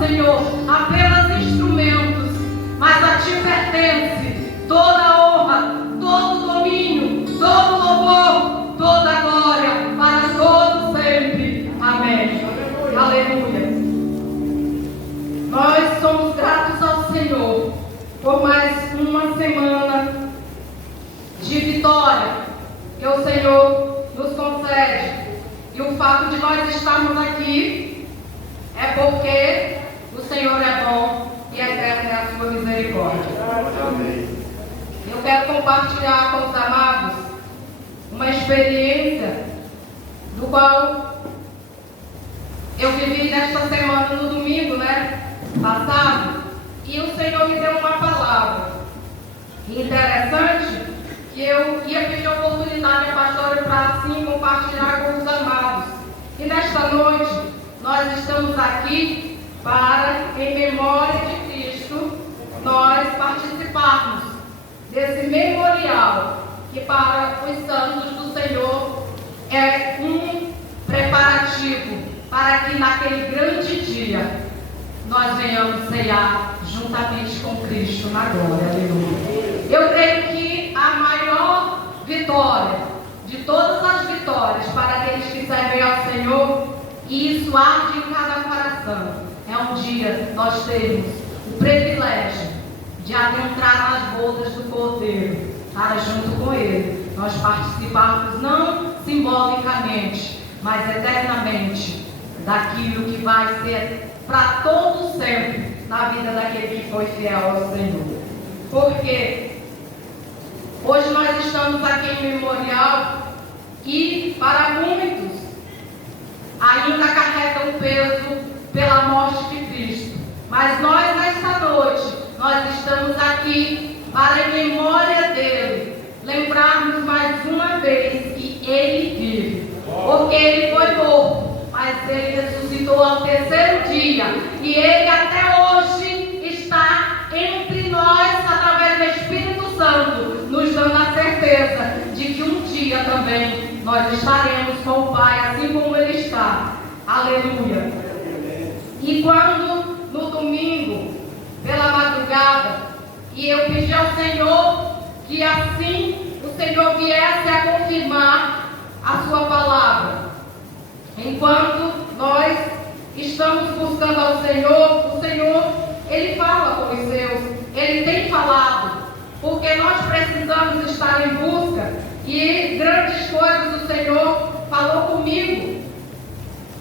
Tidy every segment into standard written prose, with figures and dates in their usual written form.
Senhor, apenas instrumentos, mas a Ti pertence toda a honra, todo o domínio, todo o louvor, toda a glória, para todos sempre. Amém. Aleluia. Nós somos gratos ao Senhor por mais uma semana de vitória que o Senhor nos concede. E o fato de nós estarmos aqui é porque o Senhor é bom e eterna é a sua misericórdia. Eu quero compartilhar com os amados uma experiência do qual eu vivi nesta semana no domingo, passado, e o Senhor me deu uma palavra. E interessante que eu ia pedir a oportunidade à pastora para assim compartilhar com os amados. E nesta noite nós estamos aqui para, em memória de Cristo, nós participarmos desse memorial que para os santos do Senhor é um preparativo para que naquele grande dia nós venhamos ceiar juntamente com Cristo na glória. Aleluia. Eu creio que a maior vitória de todas as vitórias para aqueles que servem ao Senhor, e isso arde em cada coração, é um dia nós termos o privilégio de adentrar nas bodas do Cordeiro, para junto com Ele nós participarmos não simbolicamente, mas eternamente daquilo que vai ser para todo sempre na vida daquele que foi fiel ao Senhor. Porque hoje nós estamos aqui em memorial e para muitos ainda carregam peso pela morte de Cristo. Mas nós nesta noite, nós estamos aqui para em memória dele, lembrarmos mais uma vez que ele vive. Porque ele foi morto, mas ele ressuscitou ao terceiro dia. E ele até hoje está entre nós através do Espírito Santo, nos dando a certeza de que um dia também nós estaremos com o Pai, assim como ele está. Aleluia. E quando no domingo, pela madrugada, e eu pedi ao Senhor que assim o Senhor viesse a confirmar a sua palavra. Enquanto nós estamos buscando ao Senhor, o Senhor, Ele fala com os seus, Ele tem falado, porque nós precisamos estar em busca, e grandes coisas o Senhor falou comigo,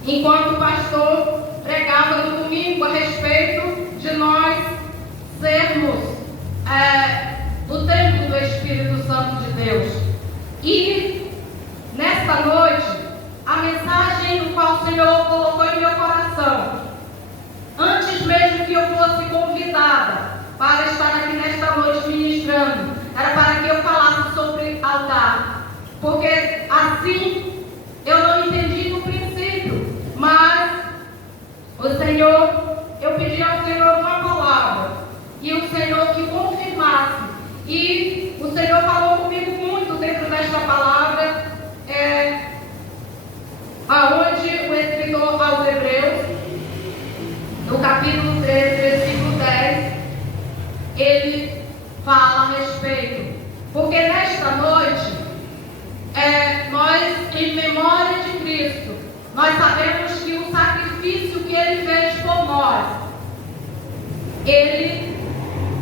enquanto o pastor pregava no domingo a respeito de nós sermos do templo do Espírito Santo de Deus. E nesta noite, a mensagem no qual o Senhor colocou em meu coração, antes mesmo que eu fosse convidada para estar aqui nesta noite ministrando, era para que eu falasse sobre altar, porque assim eu não entendi no princípio, mas o Senhor, eu pedi ao Senhor uma palavra, e o Senhor que confirmasse, e o Senhor falou comigo muito dentro desta palavra, aonde o escritor aos Hebreus, no capítulo 13, versículo 10, ele fala a respeito, porque nesta noite, nós, em memória de Cristo, nós sabemos que o sacrifício que ele fez por nós, ele,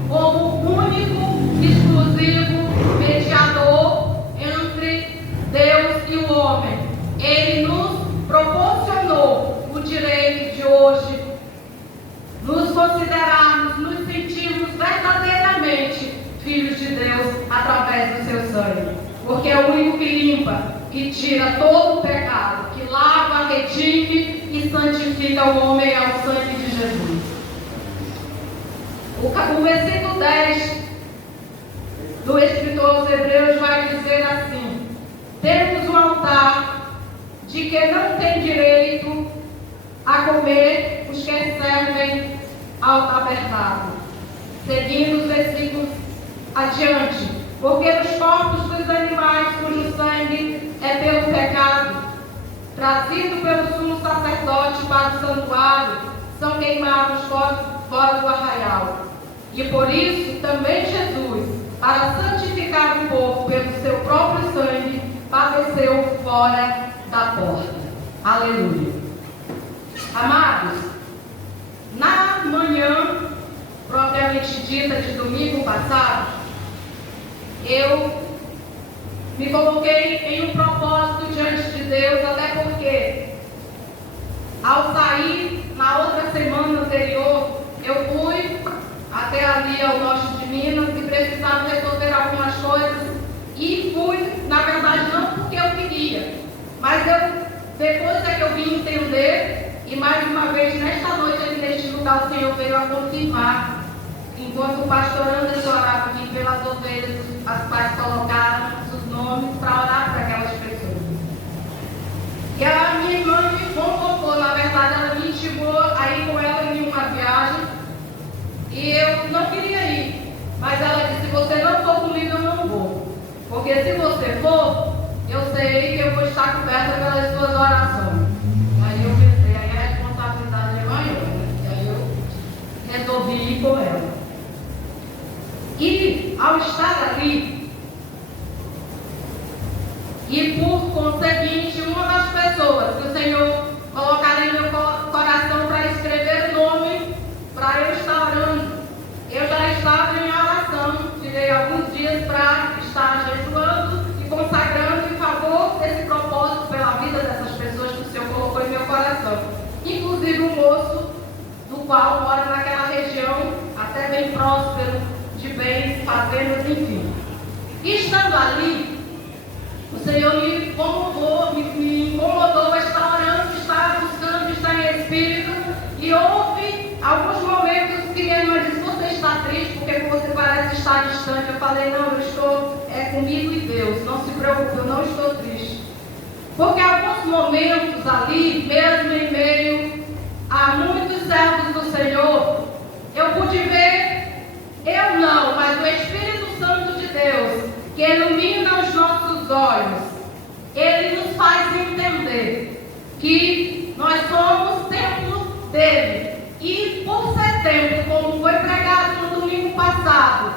como único, exclusivo mediador entre Deus e o homem, ele nos proporcionou o direito de hoje nos considerarmos, nos sentirmos verdadeiramente filhos de Deus através do seu sangue, porque é o único que limpa, que tira todo o pecado, que lava, redime e santifica o homem ao sangue de Jesus. O versículo 10 do escritor aos Hebreus vai dizer assim: temos um altar de que não tem direito a comer os que servem ao tabernáculo. Seguindo os versículos adiante, porque nos corpos dos animais cujo sangue é pelo pecado, trazido pelo sumo sacerdote para o santuário, são queimados fora do arraial. E por isso também Jesus, para santificar o povo pelo seu próprio sangue, padeceu fora da porta. Aleluia. Amados, na manhã propriamente dita de domingo passado, eu me coloquei em um propósito diante de Deus, até porque ao sair na outra semana anterior, eu fui até ali ao norte de Minas e precisava resolver algumas coisas, e fui, na verdade, não porque eu queria, mas depois é que eu vim entender, e mais uma vez nesta noite aqui neste lugar o Senhor veio a confirmar, enquanto o pastor Anderson orava aqui pelas ovelhas, as quais colocaram os nomes para orar para aquelas pessoas. E a minha irmã me convocou, na verdade ela me intimou a ir com ela em uma viagem, e eu não queria ir, mas ela disse: se você não for comigo, eu não vou, porque se você for, eu sei que eu vou estar coberta pelas suas orações. Aí eu pensei, aí a responsabilidade é maior, né? E aí eu resolvi ir com ela. E ao estar ali, e por conseguinte, uma das pessoas que o Senhor colocará em meu coração para escrever o nome, para eu estar orando, eu já estava em oração, tirei alguns dias para estar jejuando e consagrando em favor desse propósito pela vida dessas pessoas que o Senhor colocou em meu coração. Inclusive um moço do qual mora naquela região, até bem próspero, de bens, fazendas, enfim. E estando ali, o Senhor me incomodou a estar orando, estar buscando, estar em espírito, e houve alguns momentos que minha irmã disse: você está triste porque você parece estar distante. Eu falei: não, eu estou comigo e Deus, não se preocupe, eu não estou triste. Porque alguns momentos ali, mesmo em meio a muitos servos do Senhor, eu pude ver, eu não, mas o Espírito Santo de Deus, que ilumina os nossos olhos, ele nos faz entender que nós somos templo dele. E por ser templo, como foi pregado no domingo passado,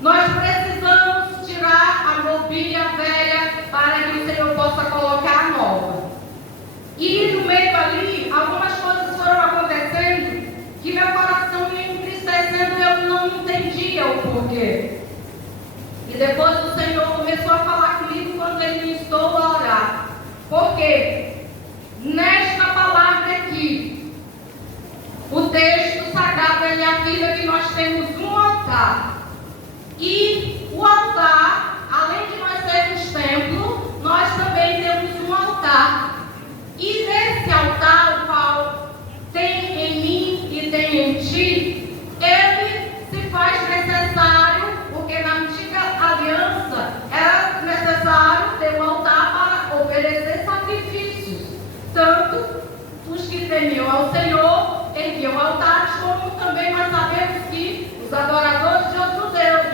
nós precisamos tirar a mobília velha para que o Senhor possa colocar a nova. E no meio ali, algumas coisas foram acontecendo que meu coração ia entristecendo, eu não entendia o porquê. E depois o Senhor começou a falar comigo quando ele me instou a orar. Porque nesta palavra aqui, o texto sagrado ele afirma que nós temos um altar. E o altar, além de nós sermos templo, nós também temos um altar. E nesse altar, o qual tem em mim e tem em ti, ele se faz necessário, porque na antiga aliança era necessário ter um altar para oferecer sacrifícios. Tanto os que temiam ao Senhor erguiam altares, como também nós sabemos que os adoradores de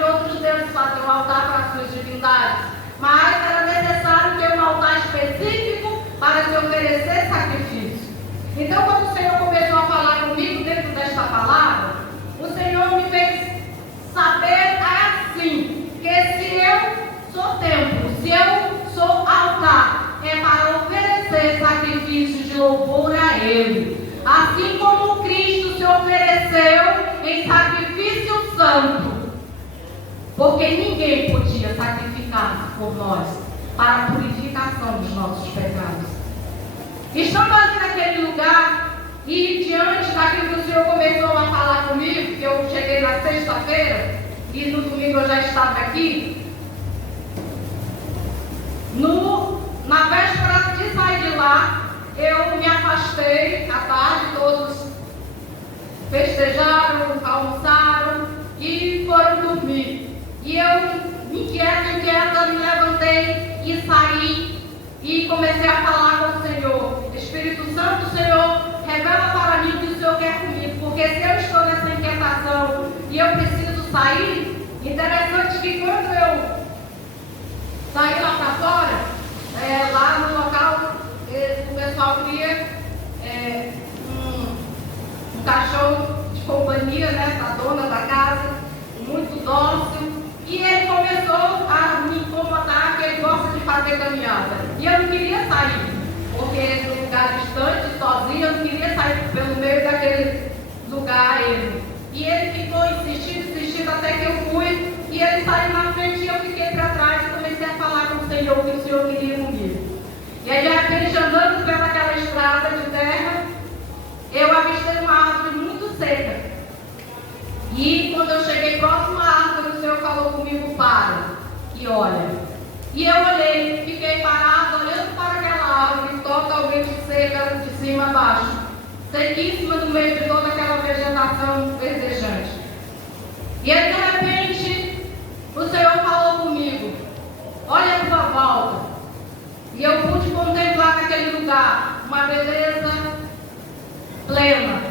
outros deuses faziam altar para as suas divindades. Mas era necessário ter um altar específico para se oferecer sacrifício. Então, quando o Senhor começou a falar comigo dentro desta palavra, o Senhor me fez saber assim, que se eu sou templo, se eu sou altar, é para oferecer sacrifícios de louvor a Ele. Assim como Cristo se ofereceu em sacrifício santo, porque ninguém podia sacrificar por nós para a purificação dos nossos pecados. Estando ali naquele lugar, e diante daquilo que o Senhor começou a falar comigo, que eu cheguei na sexta-feira, e no domingo eu já estava aqui, na véspera de sair de lá, eu me afastei à tarde, todos festejaram, almoçaram e foram dormir. E eu, inquieta, me levantei e saí e comecei a falar com o Senhor. Espírito Santo, Senhor, revela para mim o que o Senhor quer comigo, porque se eu estou nessa inquietação e eu preciso sair, interessante que quando eu saí lá para fora, lá no local, o pessoal queria um cachorro de companhia, né, da dona da casa, muito dócil. E ele começou a me incomodar, que ele gosta de fazer caminhada. E eu não queria sair, porque esse lugar distante, sozinho, eu não queria sair pelo meio daquele lugar. E ele ficou insistindo, até que eu fui. E ele saiu na frente e eu fiquei para trás e comecei a falar com o Senhor o que o Senhor queria comigo. E aí, de repente, andando pelaquela estrada de terra, eu avistei uma árvore muito seca. E quando eu cheguei próximo à árvore, o Senhor falou comigo: para e olha. E eu olhei, fiquei parado, olhando para aquela árvore totalmente seca, de cima a baixo, sequíssima no meio de toda aquela vegetação verdejante. E aí, de repente, o Senhor falou comigo: olha a tua volta. E eu pude contemplar naquele lugar uma beleza plena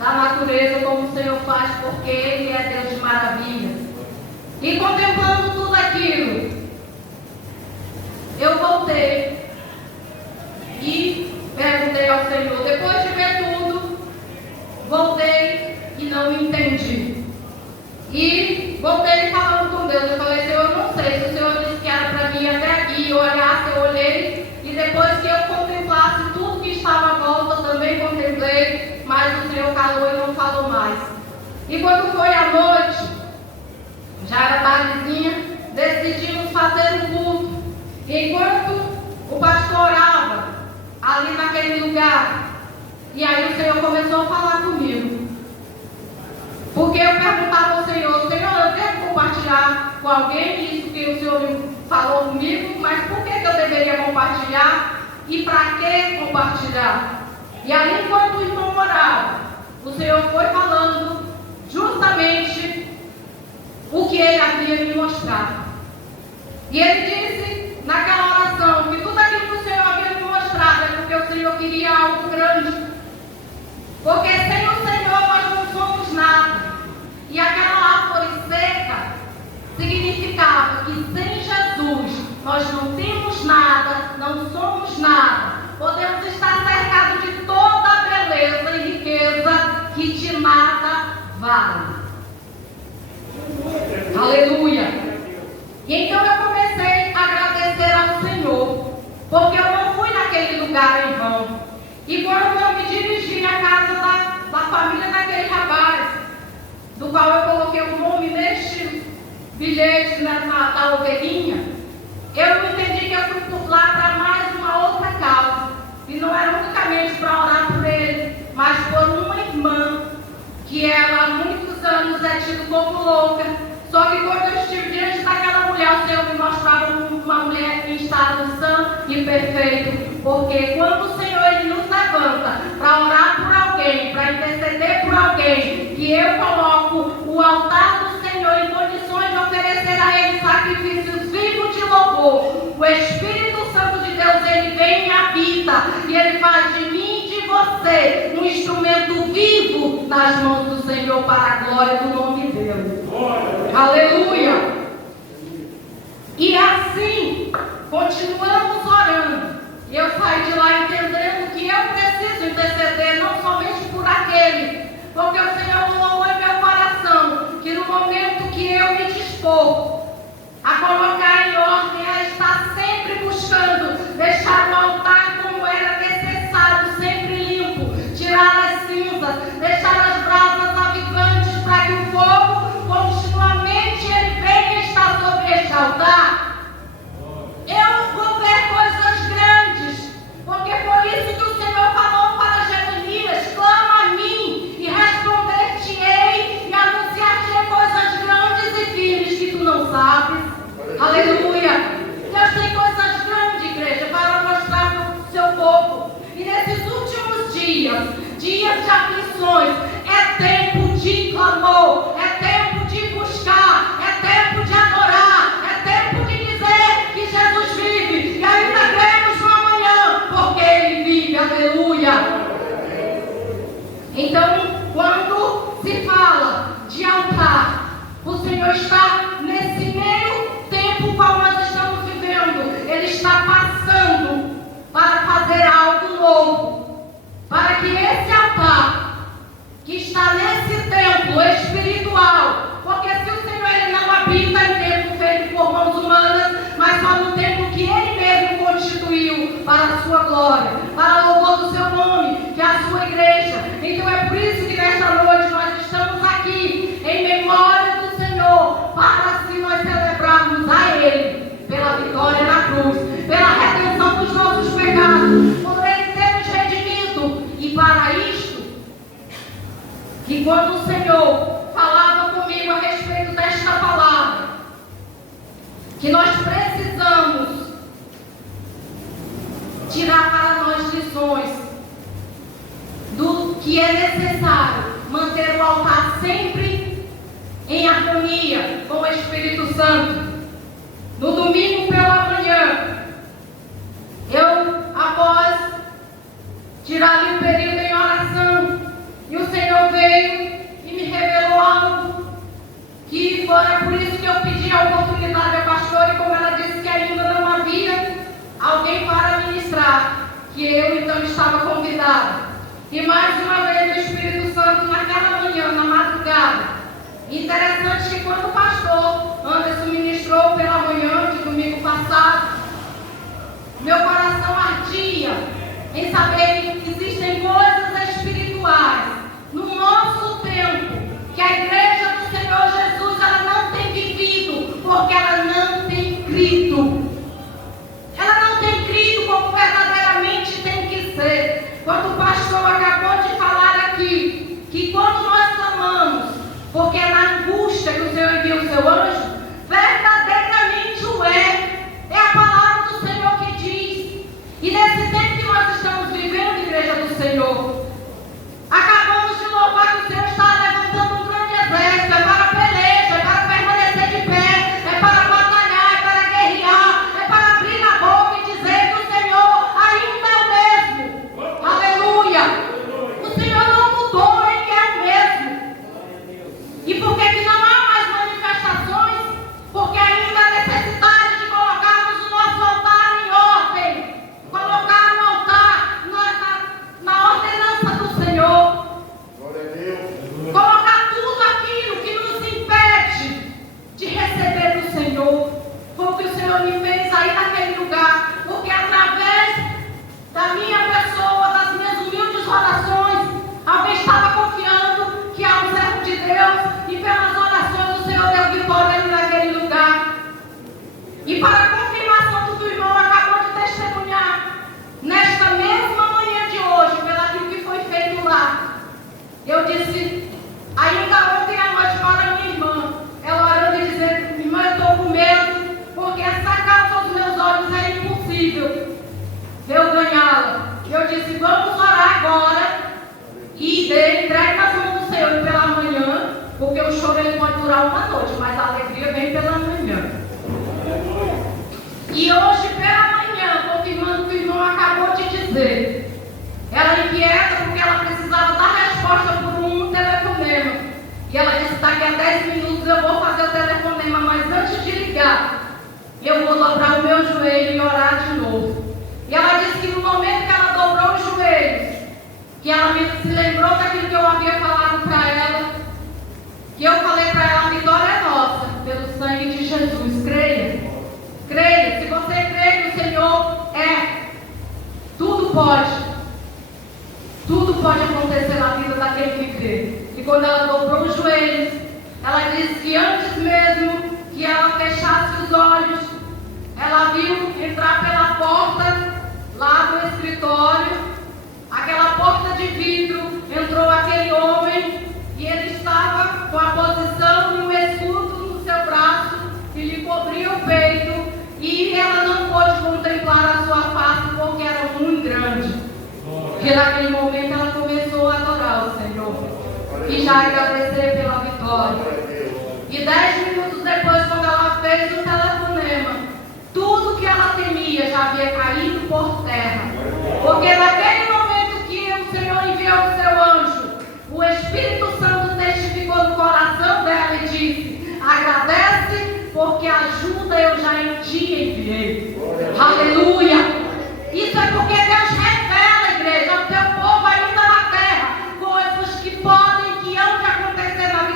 da natureza, como o Senhor faz, porque Ele é Deus de maravilhas. E contemplando tudo aquilo, eu voltei e perguntei ao Senhor. Depois de ver tudo, voltei e não entendi. E voltei falando com Deus. Eu falei: Senhor, eu não sei se o Senhor disse que era para mim ir até aqui. Eu olhasse, eu olhei, e depois que eu contemplasse tudo que estava à volta, eu também contemplei, mas o Senhor calou e não falou mais. E quando foi à noite, já era tardezinha, decidimos fazer um culto. E enquanto o pastor orava ali naquele lugar, e aí o Senhor começou a falar comigo. Porque eu perguntava ao Senhor: Senhor, eu devo compartilhar com alguém isso que o Senhor falou comigo, mas por que eu deveria compartilhar? E para que compartilhar? E aí, enquanto o irmão orava, o Senhor foi falando justamente o que Ele havia me mostrado. E Ele disse naquela oração que tudo aquilo que o Senhor havia me mostrado é porque o Senhor queria algo grande. Porque sem o Senhor nós não somos nada. E aquela árvore seca significava que sem Jesus nós não temos nada, não somos nada. Podemos estar cercados de toda a beleza e riqueza que de nada vale. Aleluia! E então eu comecei a agradecer ao Senhor, porque eu não fui naquele lugar em vão. E quando eu me dirigi à casa da família daquele rapaz, do qual eu coloquei o nome neste bilhete, da ovelhinha, eu entendi que eu fui por lá para mais uma outra causa. E não era unicamente para orar por ele, mas por uma irmã, que ela há muitos anos é tida como louca. Só que quando eu estive diante daquela mulher, o Senhor me mostrava uma mulher em estado sã e perfeito. Porque quando o Senhor Ele nos levanta para orar por alguém, para interceder por alguém, que eu coloco o altar do Senhor em condições de oferecer a Ele sacrifícios vivos de louvor, o Espírito Santo de Deus, Ele vem e habita, e Ele faz de mim e de você um instrumento vivo nas mãos do Senhor para a glória do nome dele. Aleluia! E assim, continuamos orando. E eu saí de lá entendendo que eu preciso interceder não somente por aquele, porque o Senhor colocou em meu coração que no momento que eu me dispor a colocar em ordem, a estar sempre buscando deixar o altar como era necessário, sempre limpo, tirar as cinzas, deixar as brasas avivantes para que o fogo continuamente ele venha estar sobre este altar. Eu vou ver coisas grandes, porque foi isso que o Senhor falou para Jeremias: clama a mim e responder-te-ei e anunciar-te coisas grandes e firmes que tu não sabes. Aleluia! Deus tem coisas grandes, igreja, para mostrar para o seu povo. E nesses últimos dias, dias de aflições, é tempo de clamor, é tempo de buscar, é tempo de adorar, é tempo de dizer que Jesus vive e ainda cremos no amanhã, porque Ele vive. Aleluia! Então, quando se fala de altar, o Senhor está nesse meio tempo qual nós estamos vivendo. Ele está passando para fazer algo novo, para que esse altar, que no espiritual. Porque se o Senhor ele não habita em templo feito por mãos humanas, mas só no templo que Ele mesmo constituiu para a sua glória, para o louvor do seu nome, que é a sua igreja. Então é por isso que nesta noite nós estamos aqui, em memória do Senhor, para assim nós celebrarmos a Ele, pela vitória na cruz, pela redenção dos nossos pecados, por Ele ter nos redimido. E para isto, que quando o Senhor falava comigo a respeito desta palavra, que nós precisamos tirar para nós lições do que é necessário manter o altar sempre em harmonia com o Espírito Santo. No domingo pela manhã, eu, após tirar ali um período em oração, e o Senhor veio e me revelou algo que foi por isso que eu pedi a oportunidade à pastora, e como ela disse que ainda não havia alguém para ministrar, que eu então estava convidada. E mais uma vez o Espírito Santo naquela manhã, na madrugada. Interessante que quando o pastor Anderson ministrou pela manhã de domingo passado, meu coração ardia em saber que existem coisas espirituais no nosso tempo que a igreja do Senhor Jesus ela não tem vivido, porque ela não tem crido. Ela não tem crido como verdadeiramente tem que ser. Quando o pastor acabou de falar aqui, que quando nós clamamos, porque é na angústia que o Senhor envia o seu anjo, verdadeiramente o é. É a palavra do Senhor que diz. E nesse tempo que nós estamos vivendo, igreja do Senhor, acabamos de louvar que o Senhor está levantando um grande exército. É para a peleja, é para permanecer de pé, é para batalhar, é para guerrear, é para abrir a boca e dizer que o Senhor ainda é o mesmo. Aleluia! O Senhor não mudou, Ele é o mesmo. E por que não há mais manifestações? Porque ainda há necessidade de colocarmos o nosso altar em ordem. Colocar o altar na ordenança do Senhor. Colocar tudo aquilo que nos impede de receber do Senhor. Foi o que o Senhor me fez aí naquele lugar. Porque através da minha pessoa, das minhas humildes orações, alguém estava confiando que há um servo de Deus, e pelas orações o Senhor deu vitória ali naquele lugar. E para a confirmação do que o irmão acabou de testemunhar, nesta mesma manhã de hoje, pelo aquilo que foi feito lá, eu disse, ainda ontem à noite para minha irmã, ela orando e dizendo, irmã, eu estou com medo, porque sacar aos meus olhos é impossível eu ganhá-la. Eu disse, vamos orar agora, e entregue nas mãos do Senhor pela manhã, porque o choro ele pode durar uma noite, mas a alegria vem pela manhã. E hoje pela manhã, confirmando o que o irmão acabou de dizer, ela inquieta porque ela precisava dar resposta por um telefonema. E ela disse, daqui a 10 minutos eu vou fazer o telefonema, mas antes de ligar, eu vou dobrar o meu joelho e orar de novo. E ela disse que no momento que ela dobrou os joelhos, que ela se lembrou daquilo que eu havia falado para ela, que eu falei para ela, a vitória é nossa, pelo sangue de Jesus. Creia, creia, se você crê no Senhor, tudo pode acontecer na vida daquele que crê. E quando ela dobrou os joelhos, ela disse que antes mesmo que ela fechasse os olhos, ela viu entrar pela porta lá do escritório, aquela porta de vidro, entrou aquele homem e ele estava com a posição e um escudo no seu braço que lhe cobria o peito, e ela não pôde contemplar a sua face porque era muito grande. Porque naquele momento ela começou a adorar o Senhor e já agradecer pela vitória. E 10 minutos depois, quando ela fez o telefonema, tudo que ela temia já havia caído por terra. Porque naquele momento que o Senhor enviou o seu anjo, o Espírito Santo testificou no coração dela e disse, agradece porque ajuda eu já te enviei. Aleluia! Isso é porque Deus revela, igreja, ao seu povo ainda na terra, coisas que podem, que hão de acontecer na vida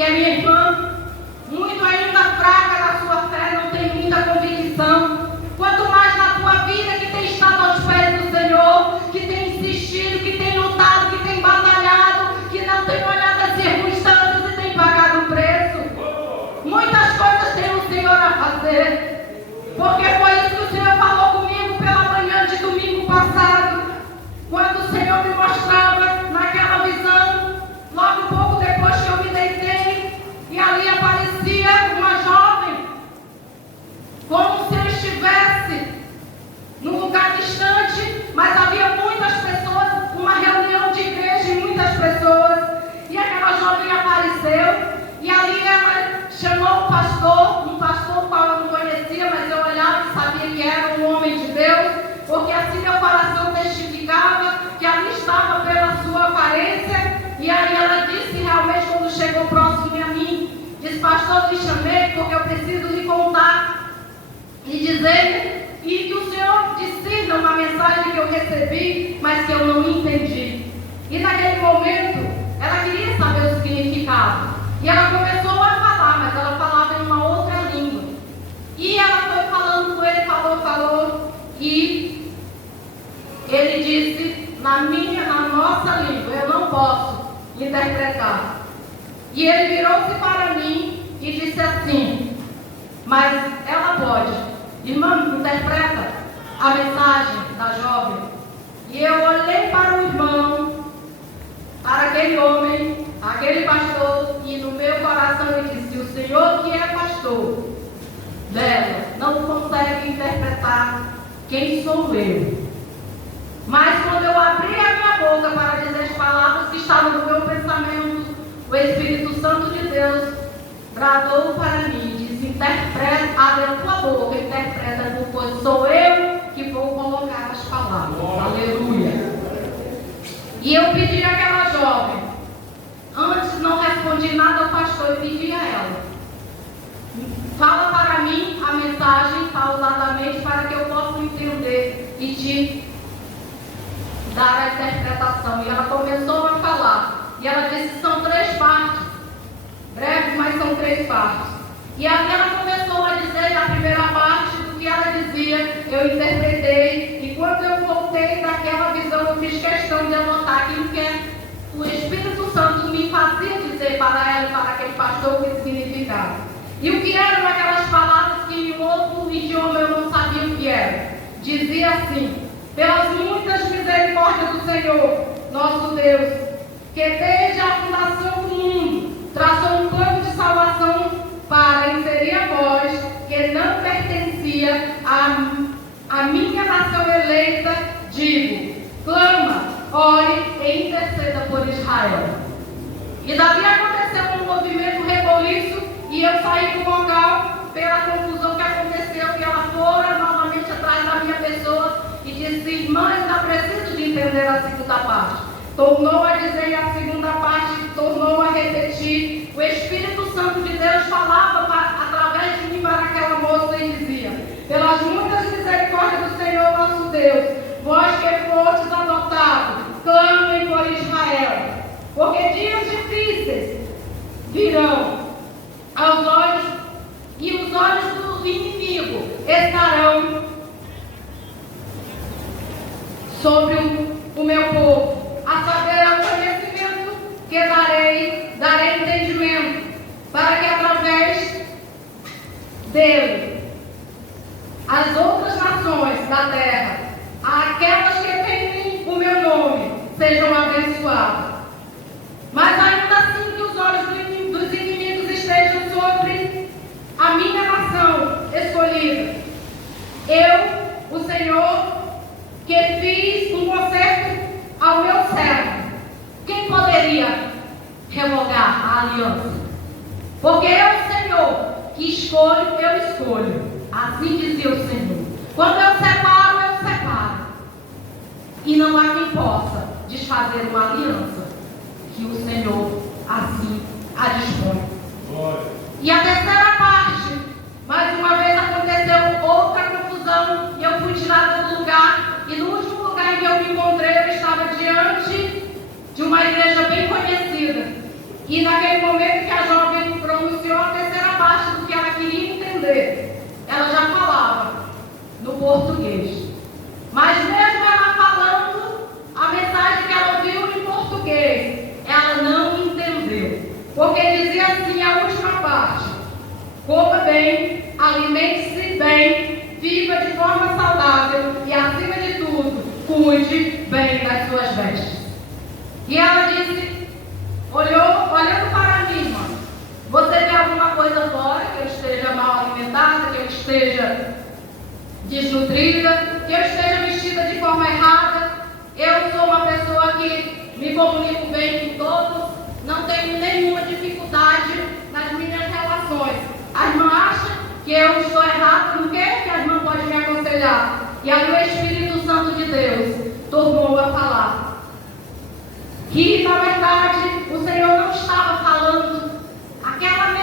que é minha irmã, muito ainda fraca na sua fé, não tem muita convicção. Quanto mais na tua vida, que tem estado aos pés do Senhor, que tem insistido, que tem lutado, que tem batalhado, que não tem olhado as circunstâncias e tem pagado o preço. Muitas coisas tem o Senhor a fazer, porque foi isso que o Senhor falou comigo pela manhã de domingo passado, quando o Senhor me mostrava naquela visão, logo um pouco depois que eu me deitei, e ali aparecia uma jovem, como se eu estivesse num lugar distante, mas havia muitas pessoas, uma reunião de igreja e muitas pessoas, e aquela jovem apareceu, e ali ela chamou um pastor qual eu não conhecia, mas eu olhava e sabia que era um homem de Deus, porque assim meu coração testificava que ali estava pela sua aparência. E aí ela disse, realmente, quando chegou próximo a mim, disse: pastor, me chamei porque eu preciso lhe contar e dizer, e que o Senhor discerna uma mensagem que eu recebi, mas que eu não entendi. E naquele momento, ela queria saber o significado. E ela começou a falar, mas ela falava em uma outra língua. E ela foi falando com ele, falou, e ele disse, na nossa língua, eu não posso interpretar. E ele virou-se para mim e disse assim: mas ela pode. Irmã, interpreta a mensagem da jovem. E eu olhei para o irmão, para aquele homem, aquele pastor, e no meu coração eu disse: o Senhor que é pastor dela não consegue interpretar quem sou eu. Mas quando eu abri a minha boca para dizer as palavras que estavam no meu pensamento, o Espírito Santo de Deus bradou para mim e disse: interpreta, abre a tua boca, interpreta, pois sou eu que vou colocar as palavras. Aleluia. E eu pedi àquela jovem, antes não respondi nada ao pastor e pedi a ela: fala para mim a mensagem pausadamente para que eu possa entender e te dar a interpretação. E ela começou a falar. E ela disse: são 3 partes. Breves, mas são 3 partes. E ali ela começou a dizer a primeira parte do que ela dizia. Eu interpretei. E quando eu voltei daquela visão, eu fiz questão de anotar aquilo que o Espírito Santo me fazia dizer para ela e para aquele pastor o que significava. E o que eram aquelas palavras que em outro idioma eu não sabia o que era. Dizia assim: pelas muitas misericórdias do Senhor, nosso Deus, que desde a fundação do mundo traçou um plano de salvação para inserir a vós, que não pertencia à minha nação eleita, digo: clama, ore e interceda por Israel. E dali aconteceu um movimento reboliço, e eu saí do local pela confusão que aconteceu, e ela fora novamente atrás da minha pessoa e disse: irmã, ainda preciso de entender a segunda parte. Tornou a dizer a segunda parte, tornou a repetir. O Espírito Santo de Deus falava através de mim para aquela moça e dizia: pelas muitas misericórdias do Senhor nosso Deus, vós que fostes adotados, clamem por Israel, porque dias difíceis virão aos olhos, e os olhos do inimigo estarão sobre o meu povo, a saber, ao conhecimento que darei entendimento, para que através dele as outras nações da terra, aquelas que temem o meu nome, sejam abençoadas. Mas ainda assim que os olhos dos inimigos estejam sobre a minha nação escolhida, eu, o Senhor, que fiz um concerto ao meu servo, quem poderia revogar a aliança? Porque eu, Senhor, que escolho, eu escolho. Assim dizia o Senhor. Quando eu separo, eu separo. E não há quem possa desfazer uma aliança que o Senhor assim a dispõe. E a terceira parte, mais uma vez aconteceu outra confusão, e eu fui tirada do lugar, e no último lugar em que eu me encontrei, eu estava diante de uma igreja bem conhecida. E naquele momento que a jovem português. Mas mesmo ela falando a mensagem que ela ouviu em português, ela não entendeu. Porque dizia assim a última parte: coma bem, alimente-se bem, viva de forma saudável e, acima de tudo, cuide bem das suas vestes. E ela disse, olhando para mim, irmã, você vê alguma coisa fora, que eu esteja mal alimentada, que eu esteja desnutrida, que eu esteja vestida de forma errada? Eu sou uma pessoa que me comunico bem com todos, não tenho nenhuma dificuldade nas minhas relações. A irmã acha que eu estou errada no quê? Que a irmã pode me aconselhar. E aí o Espírito Santo de Deus tornou a falar que, na verdade, o Senhor não estava falando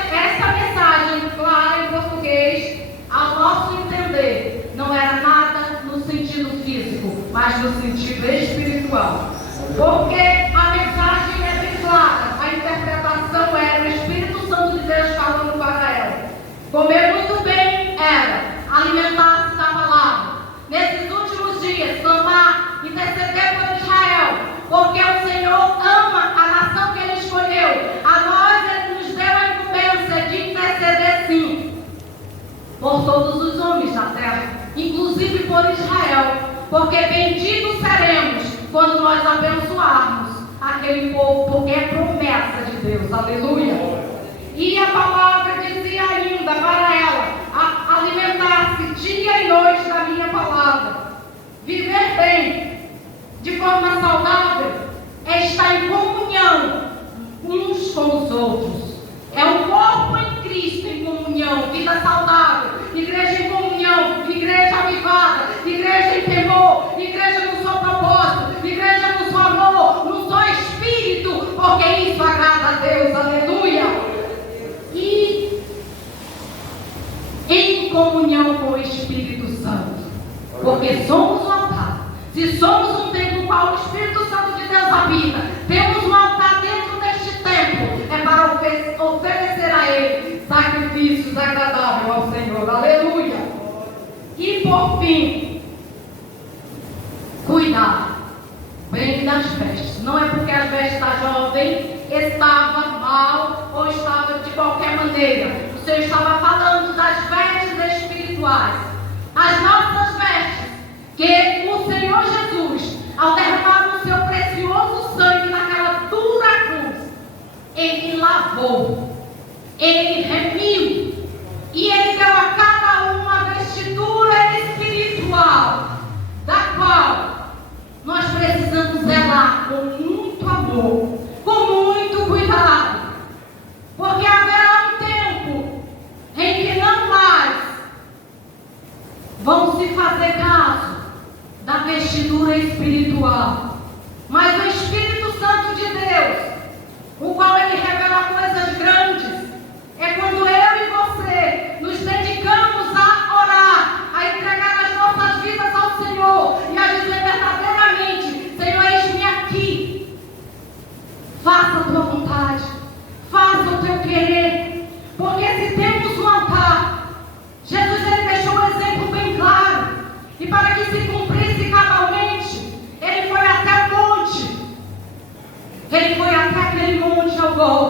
essa mensagem clara em português, ao nosso entender, não era nada no sentido físico, mas no sentido espiritual. Porque a mensagem é bem clara, a interpretação era o Espírito Santo de Deus falando para ela. Comer muito bem era alimentar-se da palavra. Nesses últimos dias, clamar, interceder por Israel, porque o Senhor ama a nação que Ele escolheu. A nós Ele nos deu a incumbência de interceder sim, por todos os homens da terra, inclusive por Israel, porque benditos seremos quando nós abençoarmos aquele povo, porque é promessa de Deus, aleluia. E a palavra dizia ainda para ela, alimentar-se dia e noite da minha palavra. Viver bem, de forma saudável, é estar em comunhão uns com os outros. É o corpo em Cristo em comunhão, vida saudável, igreja em comunhão, igreja avivada, igreja em temor, igreja no seu propósito, igreja no seu amor, no seu espírito, porque isso agrada a Deus, aleluia. E em comunhão com o Espírito Santo, porque somos um altar. Se somos um templo no qual o Espírito Santo de Deus habita, temos um altar dentro deste templo, é para oferecer a Ele sacrifícios agradáveis ao Senhor, aleluia. E por fim, cuidar bem das vestes. Não é porque as vestes da jovem estava mal ou estava de qualquer maneira. O Senhor estava falando das vestes espirituais. As nossas vestes, que o Senhor Jesus, ao derramar o seu precioso sangue naquela dura cruz, Ele lavou, Ele remiu, e Ele deu a cada um uma vestidura espiritual, da qual nós precisamos zelar com muito amor, com muito cuidado, porque haverá um tempo em que não mais vão se fazer caso da vestidura espiritual, mas o Espírito Santo de Deus, o qual Ele revela coisas grandes, é quando eu e você nos dedicamos a orar, a entregar as nossas vidas ao Senhor e a dizer verdadeiramente: Senhor, eis-me aqui, faça a tua vontade, faça o teu querer, porque se temos um altar, Jesus Ele deixou um exemplo bem claro, e para que se cumprisse cabalmente, Ele foi até o monte, Ele foi até aquele monte ao Gólgota.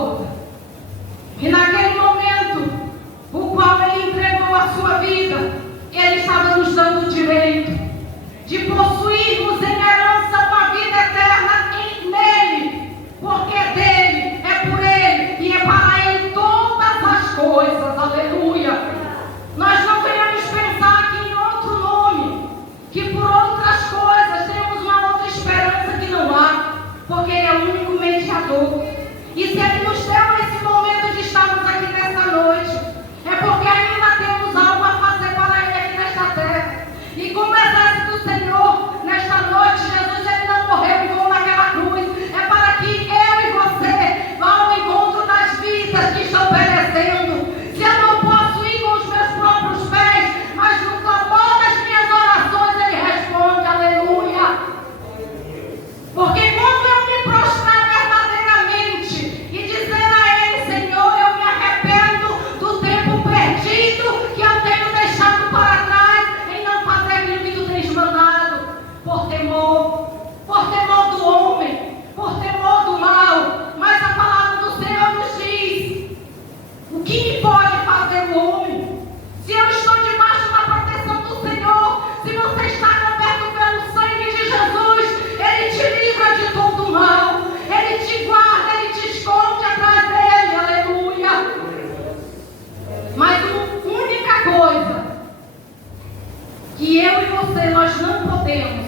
que eu e você, nós não podemos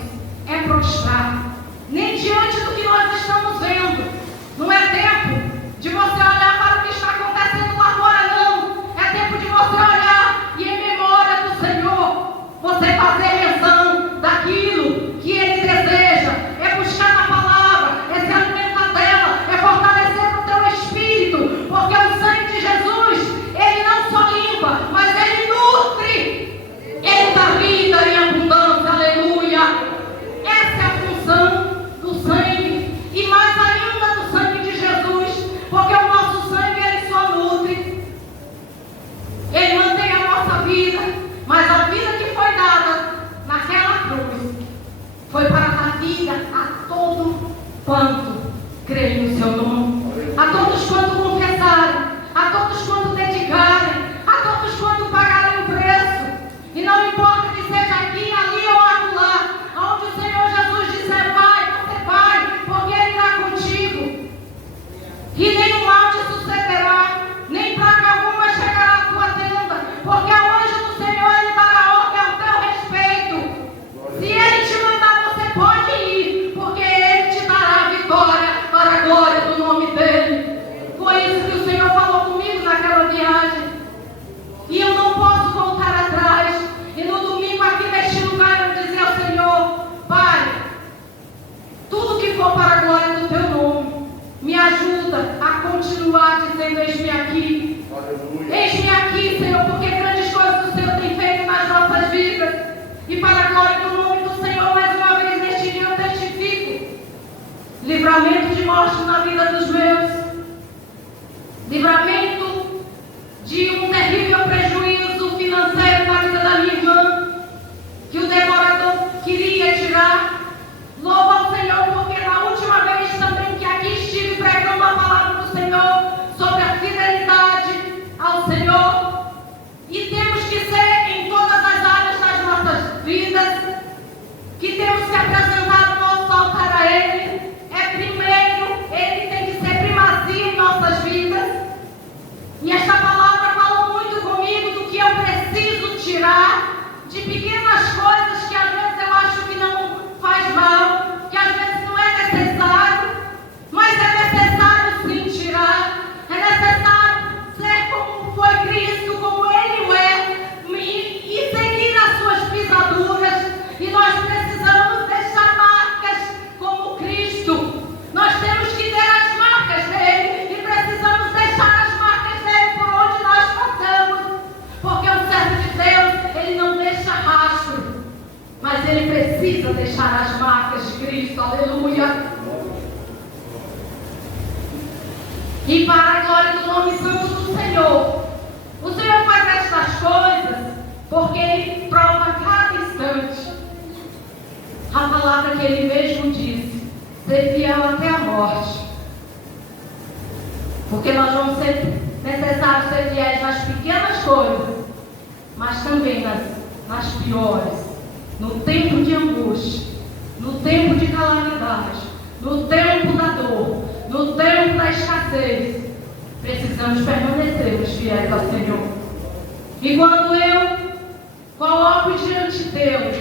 é prostrar, nem diante do que nós estamos vendo. Não é tempo de você olhar para o que está acontecendo lá fora, não. É tempo de você olhar e, em memória do Senhor, você fazer menção daquilo que Ele deseja. É buscar na palavra, é se alimentar dela, é fortalecer o teu espírito, porque o sangue de Jesus, Ele não só limpa, mas Ele nutre. Ele dá vida em abundância, aleluia. Essa é a função do sangue, e mais ainda do sangue de Jesus, porque o nosso sangue, Ele só nutre, Ele mantém a nossa vida, mas a vida que foi dada naquela cruz foi para dar vida a todo quanto creem no seu nome, a todos quanto confessarem, a todos quanto dedicarem, a todos quanto pagarem o preço. E não importa que seja aqui, ali ou acolá, onde o Senhor Jesus disser vai, você vai, porque Ele irá contigo. E nenhum mal te sucederá, nem praga alguma chegará à tua tenda, porque o anjo do Senhor, Ele dará ordem ao teu respeito. Se Ele te mandar, você pode ir, porque Ele te dará a vitória para a glória do nome dEle. Foi isso que o Senhor falou comigo naquela viagem. E eu não posso voltar atrás. E no domingo aqui neste lugar eu dizia ao Senhor: Pai, tudo que for para a glória do teu nome, me ajuda a continuar dizendo: eis-me aqui. Eis-me aqui, Senhor, porque grandes coisas o Senhor tem feito nas nossas vidas. E para a glória do nome do Senhor, mais uma vez neste dia eu testifico livramento de morte na vida dos meus, livramento de um terrível prejuízo financeiro na vida da minha irmã, que o devorador queria tirar. Louva ao Senhor, porque na última vez também que aqui estive pregando a palavra do Senhor sobre a fidelidade ao Senhor, e temos que ser em todas as áreas das nossas vidas, que temos que apresentar o nosso altar a Ele. É primeiro, Ele tem que ser primazia em nossas vidas. E esta palavra falou muito comigo do que eu preciso tirar, de pequenas coisas que às vezes eu acho que não faz mal, que às vezes não é necessário, mas é necessário sim tirar. É necessário ser como foi Cristo, como Ele é, e seguir as suas pisaduras. E nós precisamos deixar marcas como Cristo. Nós temos que ter as marcas dele e precisamos deixar as marcas dele por onde nós passamos, porque o servo de Deus, ele não deixa rastro, mas ele precisa deixar as marcas de Cristo, aleluia. E para a glória do nome santo do Senhor, o Senhor faz estas coisas porque Ele prova cada instante a palavra que Ele mesmo disse: ser fiel até a morte. Porque nós vamos ser necessários ser fiéis nas pequenas coisas, mas também nas piores, no tempo de angústia, no tempo de calamidade, no tempo da dor, no tempo da escassez. Precisamos permanecermos fiéis ao Senhor. E quando eu coloco diante de Deus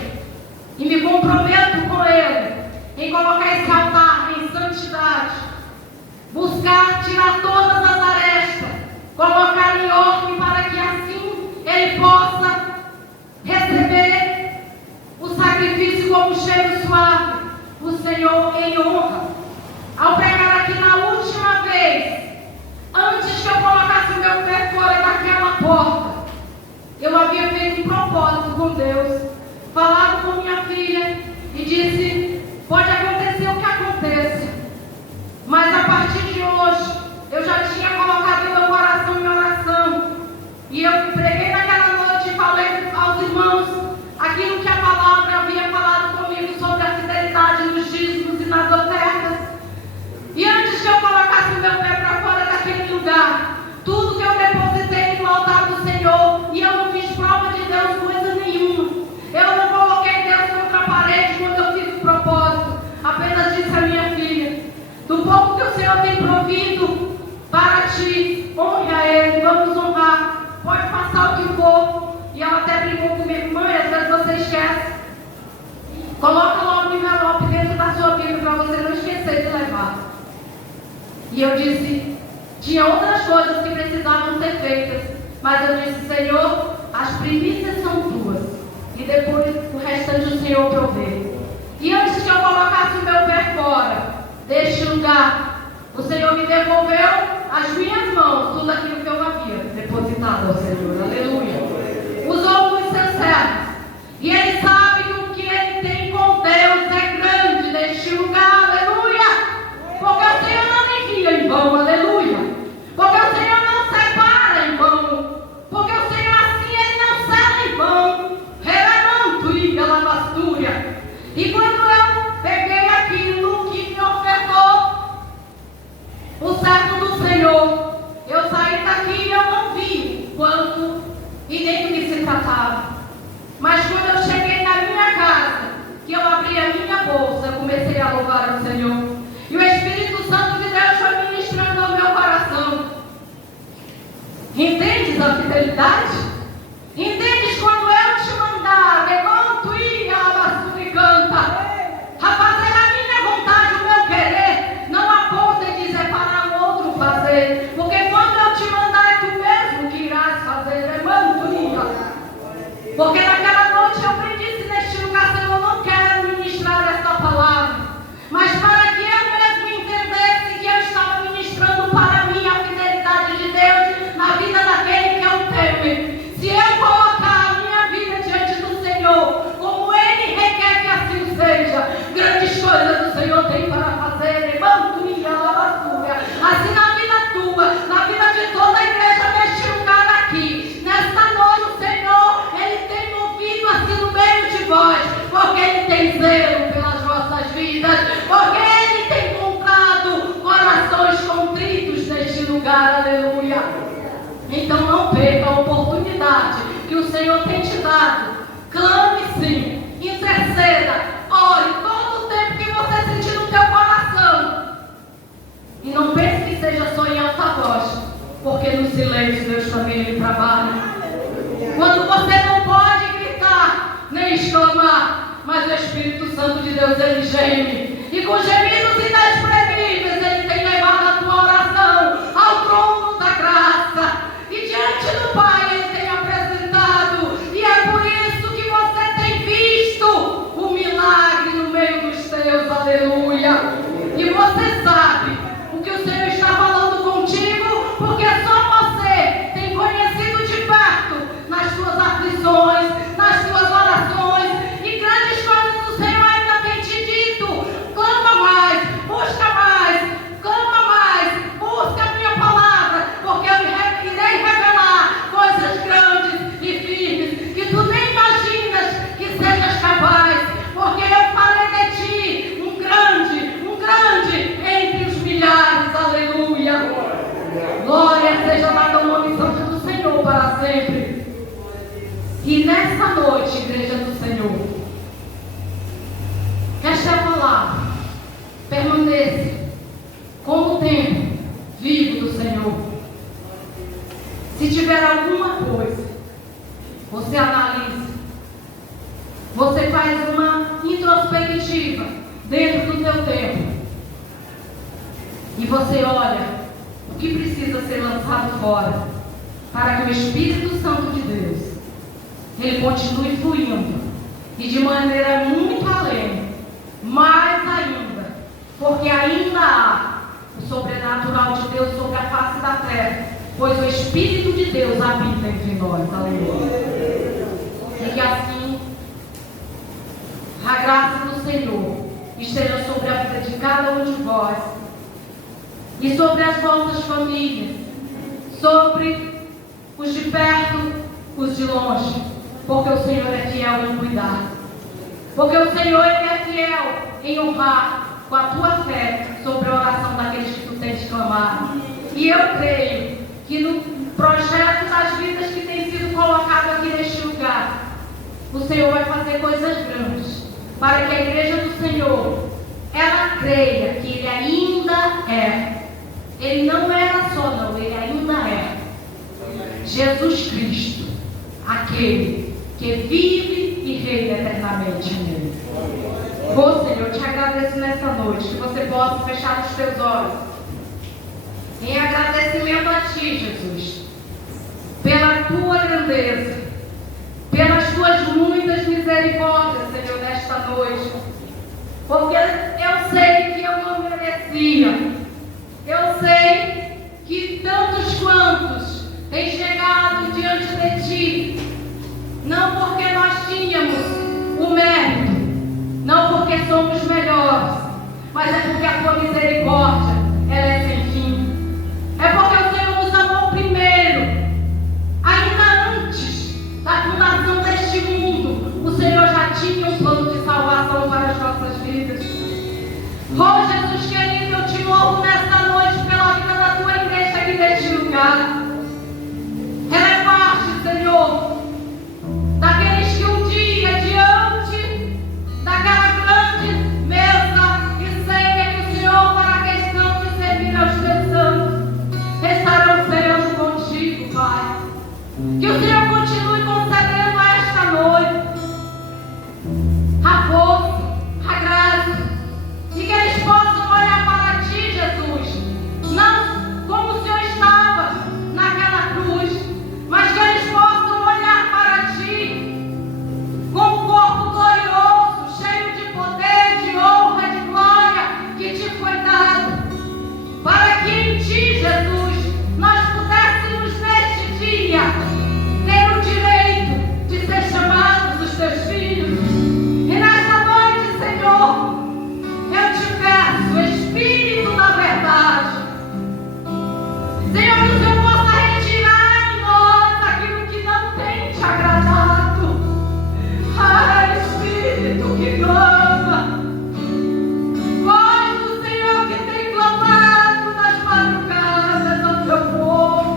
e me comprometo com Ele em colocar esse altar em santidade, buscar tirar todas as arestas, colocar em ordem para que assim Ele possa receber o sacrifício como cheiro suave, o Senhor em honra. Ao pregar aqui na última vez, antes que eu colocasse o meu pé fora daquela porta, eu havia feito um propósito com Deus, falado com minha filha e disse: pode acontecer o que aconteça, mas a partir de hoje eu já tinha colocado meu coração em oração, e eu preguei naquela noite e falei aos irmãos aquilo que a palavra havia falado comigo sobre a fidelidade nos dízimos e nas ofertas. E antes que eu colocasse o meu pé para fora daquele lugar, tudo que eu depositei no altar do Senhor, e eu não fiz prova de Deus coisa nenhuma, eu não coloquei Deus contra a parede quando eu fiz o propósito, apenas disse a minha filha: do pouco que o Senhor tem provido para ti, honre a Ele, vamos honrar, pode passar E eu disse, tinha outras coisas que precisavam ser feitas, mas eu disse, Senhor, as primícias são tuas, e depois o restante o Senhor provê. E antes que eu colocasse o meu pé fora deste lugar, o Senhor me devolveu as minhas mãos, tudo aquilo que eu havia depositado ao Senhor. Aleluia. Usou os seus servos. E Ele sabe que o que Ele tem com Deus é grande neste lugar. Aleluia. Porque o Senhor não envia em vão. Aleluia. Porque o Senhor não separa em vão. Porque o Senhor assim, Ele não cela em vão. Remanto e pela pastura. E quando eu peguei aquilo que me ofertou o servo do Senhor, eu saí daqui e eu não vi quanto e nem do que se tratava. Mas quando eu cheguei na minha casa, que eu abri a minha bolsa, eu comecei a louvar o Senhor. E o Espírito Santo de Deus foi ministrando ao meu coração. Entendes a fidelidade? Entendes quando eu te mandar, levanto e alabaço e canta. A fazer a minha vontade, o meu querer, não aponta e diz é para o outro fazer. Porque quando eu te mandar, é tu mesmo que irás fazer. Porque naquela noite eu predisse neste lugar, Senhor, eu não quero ministrar esta palavra, mas para que eu mesmo entendesse que eu estava ministrando para mim a fidelidade de Deus na vida daquele que eu temo. Se eu colocar a minha vida diante do Senhor, como Ele requer que assim seja, grandes coisas o Senhor tem para fazer. Assim na vida tua, na vida de toda a igreja neste lugar aqui, nesta noite o Senhor, Ele tem movido assim no meio de vós, porque Ele tem zelo pelas vossas vidas, porque Ele tem comprado corações contritos neste lugar. Aleluia. Então não perca a oportunidade que o Senhor tem te dado. Clame sim, interceda, ore todo o tempo que você sentir no teu coração. E não pense que seja só em alta voz, porque no silêncio Deus também Ele trabalha. Quando você não pode gritar, nem exclamar, mas o Espírito Santo de Deus Ele geme. E com gemidos inexprimíveis Ele tem levado a tua oração ao trono da graça. E diante do Pai Ele tem apresentado. E é por isso que você tem visto o milagre no meio dos teus. Aleluia. E você sabe o que o Senhor está falando contigo, porque só você tem conhecido de perto nas tuas aflições, nas tuas orações, e grandes coisas o Senhor ainda tem te dito. Clama mais, busca mais, busca a minha palavra, porque eu irei revelar coisas grandes e firmes que tu nem imaginas que sejas capaz, porque eu farei de ti um grande entre os milhares. Aleluia. Glória seja dada ao nome santo do Senhor para sempre. E nessa noite, igreja do Senhor, esta é a palavra. Permaneça como o tempo vivo do Senhor. Se tiver alguma coisa, você analisa. Você faz uma introspectiva dentro do teu tempo. E você olha o que precisa ser lançado fora, para que o Espírito Santo de Deus Ele continue fluindo, e de maneira muito além, mais ainda, porque ainda há o sobrenatural de Deus sobre a face da terra, pois o Espírito de Deus habita entre nós. Aleluia. E que assim a graça do Senhor esteja sobre a vida de cada um de vós, e sobre as vossas famílias, sobre os de perto, os de longe, porque o Senhor é fiel em cuidar, porque o Senhor Ele é fiel em honrar com a tua fé sobre a oração daqueles que tu tens clamado. E eu creio que no projeto das vidas que tem sido colocado aqui neste lugar, o Senhor vai fazer coisas grandes, para que a igreja do Senhor, ela creia que Ele ainda é. Ele não era só não, Ele ainda é Jesus Cristo, aquele que vive e reina eternamente nele. Senhor, eu te agradeço nessa noite, que você possa fechar os teus olhos em agradecimento a Ti, Jesus, pela Tua grandeza, pelas Tuas muitas misericórdias, Senhor, nesta noite, porque eu sei que eu não merecia, eu sei que tantos quantos têm chegado diante de Ti, não porque nós tínhamos o mérito, não porque somos melhores, mas é porque a Tua misericórdia, ela é sem fim. É porque o Senhor nos amou primeiro, ainda antes da fundação deste mundo. O Senhor já tinha um plano de salvação para as nossas vidas. Oh, Jesus querido, eu te louvo nesta noite pela vida da Tua igreja aqui neste lugar. Ela é parte, Senhor, daqueles que um dia, diante daquela grande mesa e ceia que o Senhor, para a questão de servir aos Teus santos, estarão ceando contigo, Pai. Que o Senhor continue concedendo a esta noite a força, a graça, e que eles possam olhar para Ti, Jesus, não como o Senhor estava naquela cruz, mas que eles possam olhar para Ti com um corpo glorioso, cheio de poder, de honra, de glória que Te foi dado, para que em Ti, Jesus, nós pudéssemos neste dia ter o direito de ser chamados os Teus filhos. E nesta noite, Senhor, eu Te peço, o Espírito da verdade, Senhor, que o Senhor possa retirar em nós aquilo que não tem Te agradado. Ah, Espírito que clama, voz do Senhor que tem clamado nas madrugadas ao Teu povo,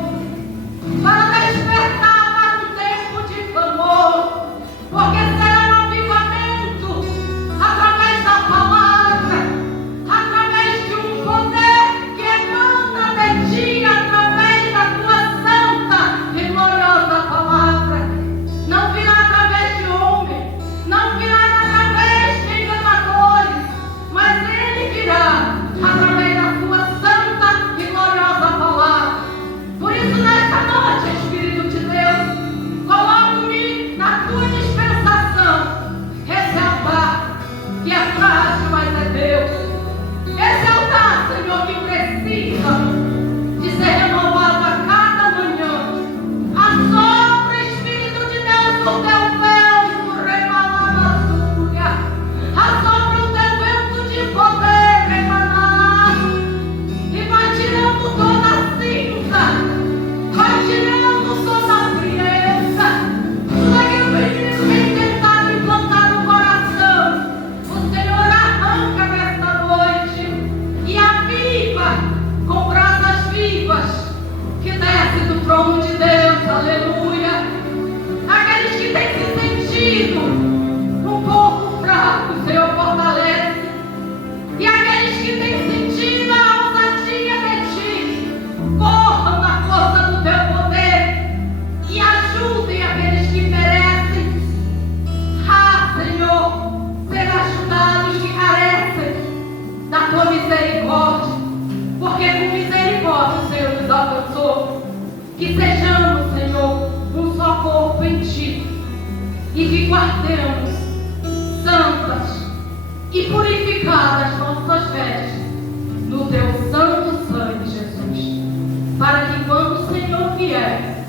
para despertar para um tempo de clamor, porque será um avivamento através da palavra, através de um poder que emana de Ti, através da Tua santa e gloriosa palavra. Não virá através de homem, não virá através de enganadores, mas Ele virá através da Tua santa e gloriosa palavra. Por isso, nesta noite, Espírito de Deus, coloco-me na Tua dispensação. Esse altar que é frágil, mas é Deus. Esse altar, Senhor, que precisa de ser renovado a cada manhã. Assopra, Espírito de Deus, o Teu vento, remalamassúria. Assopra o Teu vento de poder, emanar. E vai tirando toda a cinza, vai tirando toda a frieza, tudo aquilo que o inimigo vem tentado implantar no coração. O Senhor arranca nesta noite e aviva com brasas vivas que desce do trono de Deus, aleluia. Aqueles que têm se sentido um pouco fracos, Senhor, fortalece. E aqueles que têm sentido a ousadia de Ti, corram na força do Teu poder e ajudem aqueles que merecem. Ah, Senhor, ser ajudados que carecem da Tua misericórdia, porque com misericórdia o Senhor nos alcançou. Que sejamos, Senhor, um só corpo em Ti e que guardemos santas e purificadas nossas vestes no Teu santo sangue, Jesus, para que quando o Senhor vier,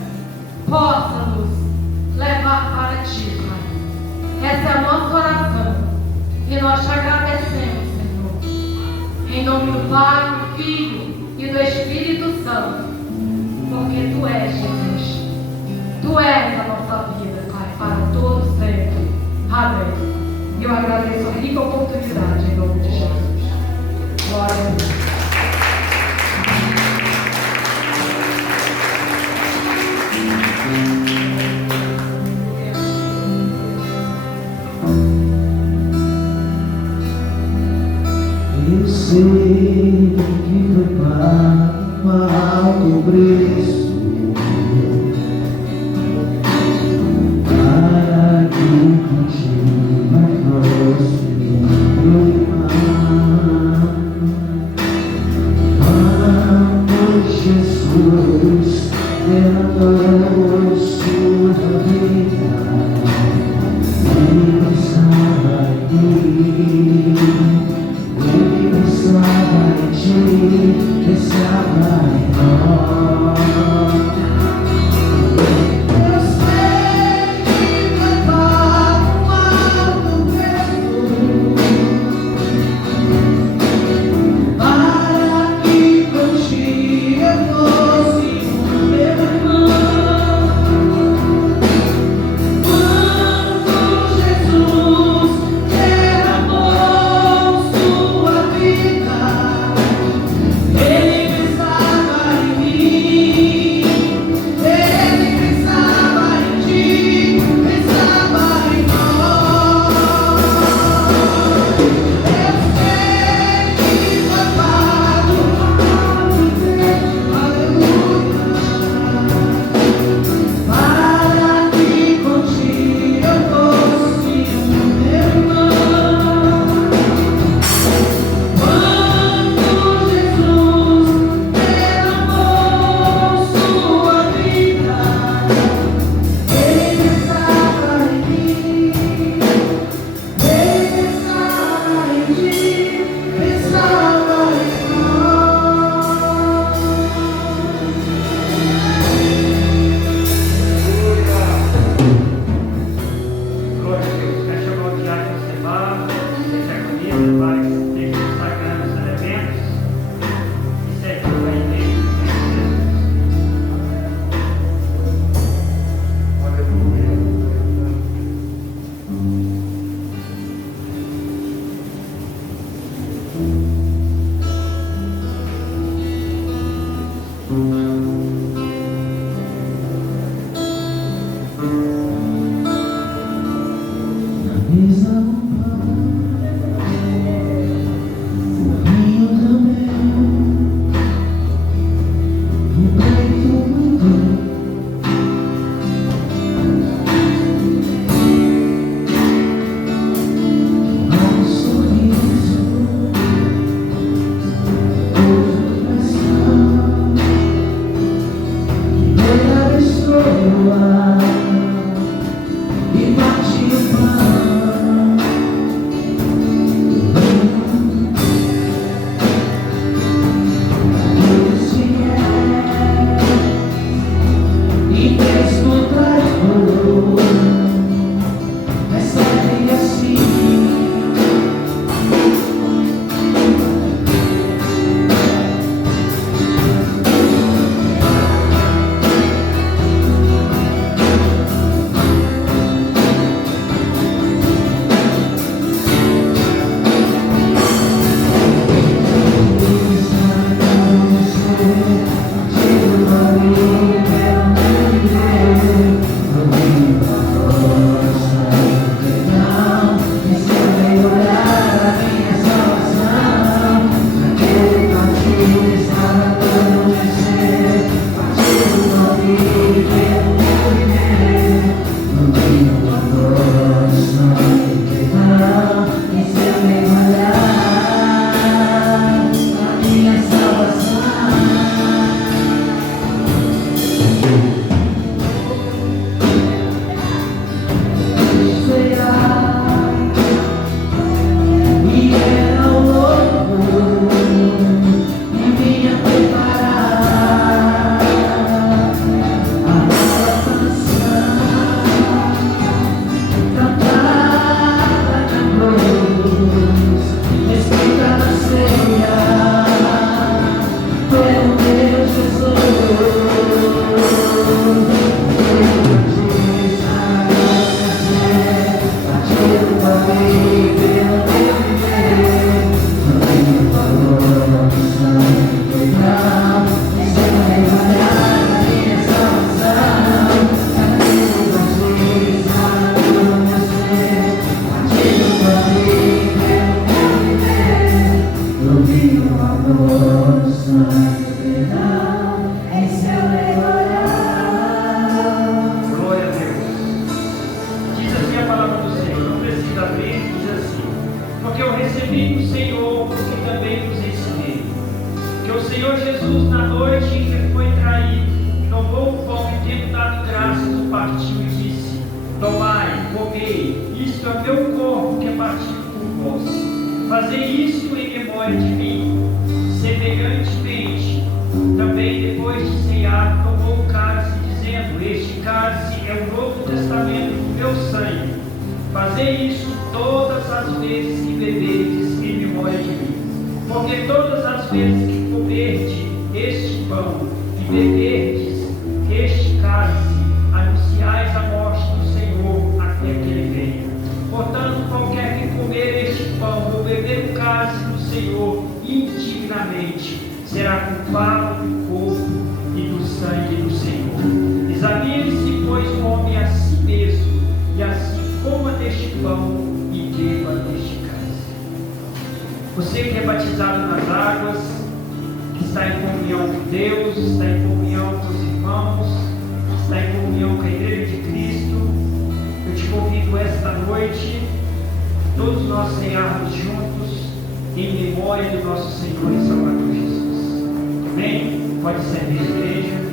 possa nos levar para Ti, Pai. Essa é a nossa oração e nós Te agradecemos, Senhor, em nome do Pai, do Filho e do Espírito Santo, porque Tu és, Jesus, Tu és a nossa vida, Pai, para todo sempre. Amém. E eu agradeço a rica oportunidade em nome de Jesus. Glória a Deus. Eu sei que foi pago um alto preço para que contigo fosse meu irmão. Vamos aqui. Ele pensava em ti, pensava em nós. Eu sei que vai dar um alto preço para que contigo eu fosse um meu irmão. Quando Jesus derramou sua vida, Ele pensava em mim, Ele pensava em ti, pensava em nós. Eu sei que foi pago, aleluia, para que contigo eu fosse um meu irmão. Quando Jesus derramou sua vida, Ele pensava em mim, Ele pensava em ti, pensava em nós. Glória a Deus. Quer chamar o diácono Semar, deixa a comida, para que esteja destacando os elementos e servindo a igreja. Aleluia. Na mesa o pão, o vinho também, o peito muito. Um sorriso, outro coração, Ele abençoa e bate o pão. Esse e mesmo traidor, recebe assim. E era o louco e vinha preparar a nova canção, cantada na cruz, escrita na ceia, pelo meu Jesus. Batido pra mim, pelo meu viver, não tenho valor, sangue pegar, sem olhar na minha salvação. Batido por você, batido pra mim, pelo meu viver, não tenho valor, sangue pegar, em seu olhar. Glória a Deus. Diz assim a palavra do Senhor, não precisa abrir, diz assim: porque eu recebi do Senhor o que também vos ensinei, que o Senhor Jesus, na noite em que foi traído, tomou o pão e, tendo dado graças, o partiu e disse: tomai, comei, isto é meu corpo que é partido Fazer isso em memória de mim. Semelhantemente, também depois de ceiar, tomou o cálice, dizendo: este cálice é o novo testamento do meu sangue. Fazei isso todas as vezes que beberdes em memória de mim. Porque todas as vezes que comerdes este pão e beberdes este cálice, anunciais a morte do Senhor até que Ele venha. Portanto, qualquer que comer este pão ou beber o cálice do Senhor indignamente, será culpado do corpo e do sangue do Senhor. Examine-se, pois, o homem a si mesmo, e assim coma deste pão e beba deste cálice. Você que é batizado nas águas, que está em comunhão com Deus, está em comunhão com os irmãos, está em comunhão com a Igreja de Cristo, eu te convido esta noite, todos nós ceiarmos juntos, em memória do nosso Senhor e Salvador Jesus. Amém? Pode servir a igreja.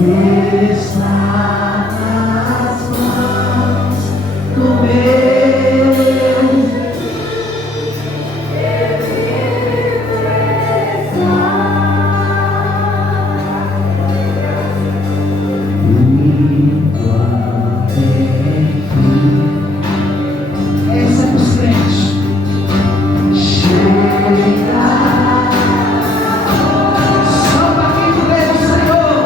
está nas mãos do meu essa é dos crentes. Chega só para quem puder o Senhor.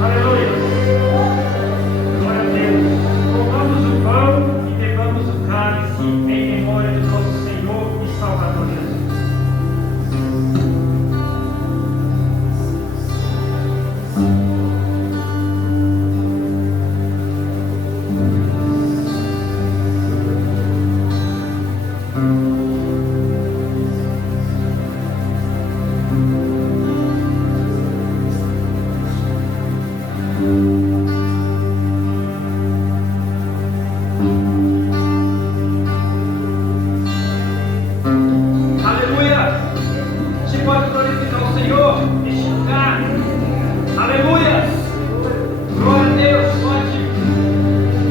Aleluia. Glória a Deus. Tomamos o pão e bebamos o cálice em memória do nosso Senhor e Salvador Jesus. Aleluia! Você pode glorificar o Senhor neste lugar. Aleluia! Glória a Deus! Pode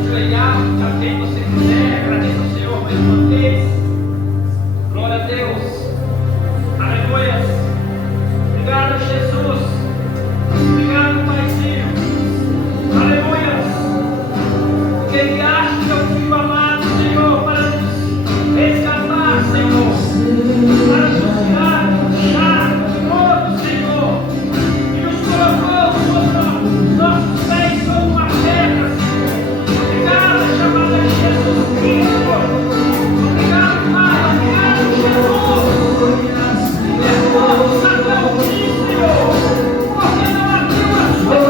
ajoelhar a quem você quiser. Agradeça ao Senhor mais uma vez. Glória a Deus! Aleluia! Obrigado, Jesus! Obrigado, Paizinho! Aleluia! Porque Ele acha que é o Filho amado, Senhor, para nos resgatar, Senhor. Para nos tirar do mundo, Senhor, e nos colocou sobre nossos pés como uma pedra, Senhor. Obrigado, chamada de Jesus Cristo. Obrigado, Pai. Obrigado, Jesus. Perdoa o Senhor, porque não abriu a sua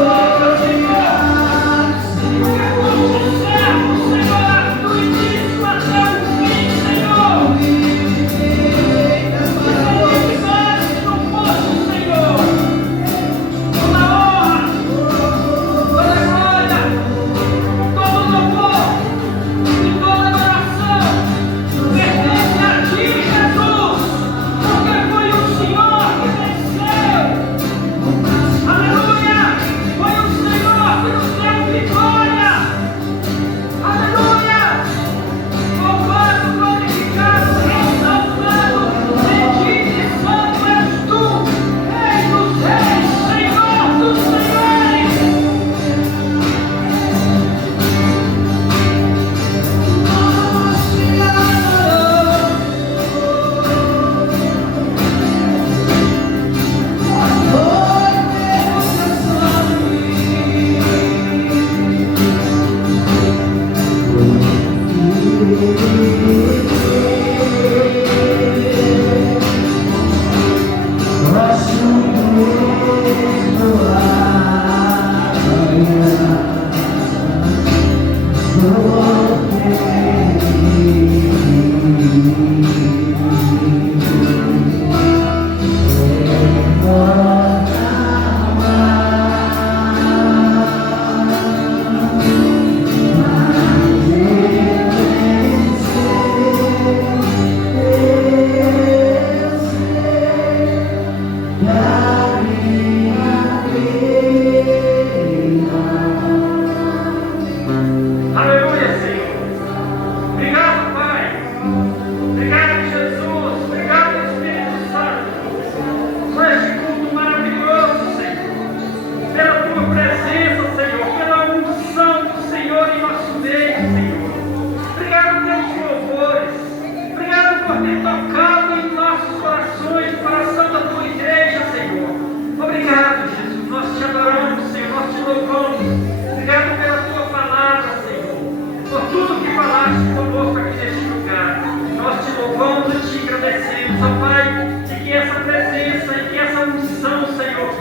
que essa presença e que essa unção, Senhor,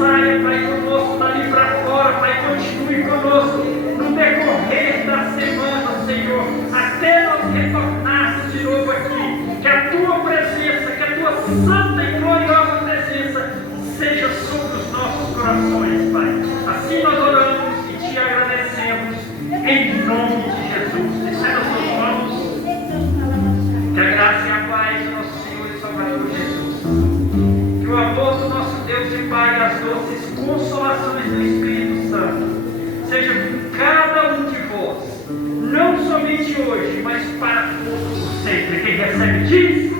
saia, Pai, conosco dali para fora, Pai, continue conosco no decorrer da semana, Senhor, até nós retornarmos de novo aqui. Que a tua presença, que a tua santa e gloriosa presença seja sobre os nossos corações, Pai. Assim nós oramos e te agradecemos em nome de Jesus. Estenda as suas mãos. Que a graça e a paz do nosso Senhor e Salvador Jesus, que o amor do nosso Deus e Pai e as doces consolações do Espírito Santo seja com cada um de vós, não somente hoje, mas para todos sempre. Quem recebe diz